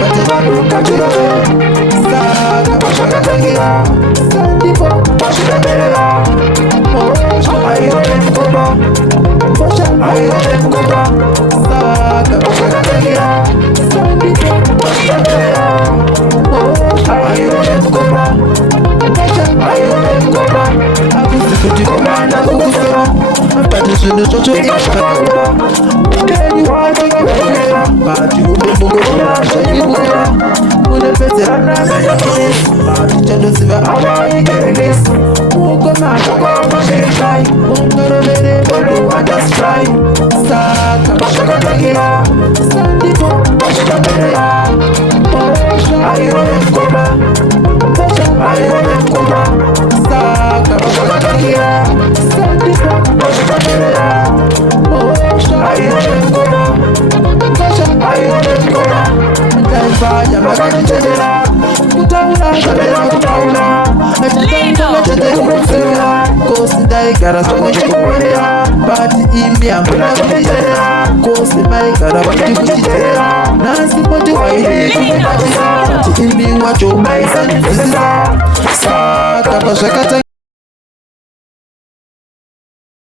bate vanokatira saka vazvakatangira sandipo vazvikaberera airove mukomba airove mukomba saka vazvakatangira sandipo vazvikaberera airove mukomba airove mukomba akuzi kuti komana kukusema bati zvinhu zvocho izvakaoma udeni watakaberera bati umemugorora zvaikukura unopedzerana nayakeresi bati chandoziva avaikerelesi ukomaakakwamashirikai ungarovere bodo andastrai saka vazvakatangira sandipo vazvikaberera airove mukomba airove mukomba saka vazvakatangira sandipo vazvikaberera airove mukomba airove mukomba ndaifanya makanditendera kutaura zvapera kutaura achitaitaachataikumufera kosi ndaigara zvakachikuonera bati imi hamuna kunditendera kosi maigara vakuti kuchiteera nhasi moti wairi kundibatisa bati imi wacho maisandidzidzisa saka pazvakata